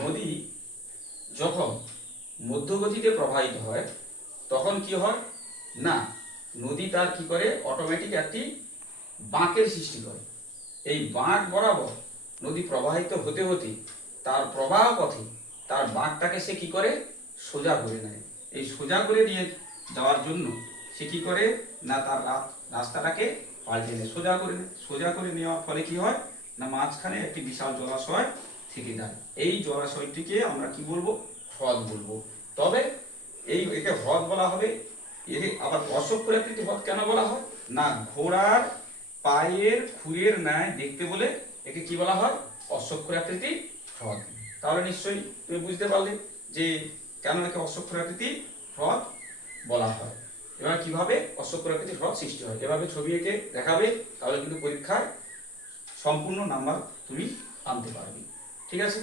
নদী যখন মধ্যগতিতে প্রবাহিত হয় তখন কি হয় না, নদী তার কি করে অটোমেটিক একটি বাঁকের সৃষ্টি করে। এই বাঁক বরাবর নদী প্রবাহিত হতে হতে তার প্রবাহ পথে তার বাঁকটাকে সে কি করে সোজা করে নেয়। এই সোজা করে নিয়ে যাওয়ার জন্য সে কি করে না, তার রাস্তাটাকে পাল্টে নেয়, সোজা করে নেয়। সোজা করে নেওয়ার ফলে কি হয় না, মাঝখানে একটি বিশাল জলাশয় থেকে যায়। এই জলাশয়টিকে আমরা কি বলবো, হ্রদ বলবো। তবে একে হ্রদ বলা হবে। একে আবার অশ্বক্ষুরাকৃতি হ্রদ কেন বলা হয় না, ঘোড়ার পায়ের খুরের ন্যায় দেখতে বলে একে কি বলা হয়, অশ্বক্ষুরাকৃতি হ্রদ। তাহলে নিশ্চয়ই তুমি বুঝতে পারলে যে কেন একে অশ্বক্ষুরাকৃতি হ্রদ বলা হয়। এবার কিভাবে অশ্বক্ষুরাকৃতি হ্রদ সৃষ্টি হয় এভাবে ছবি এঁকে দেখাবে, তাহলে কিন্তু পরীক্ষায় সম্পূর্ণ নাম্বার তুমি আনতে পারবে। ঠিক আছে।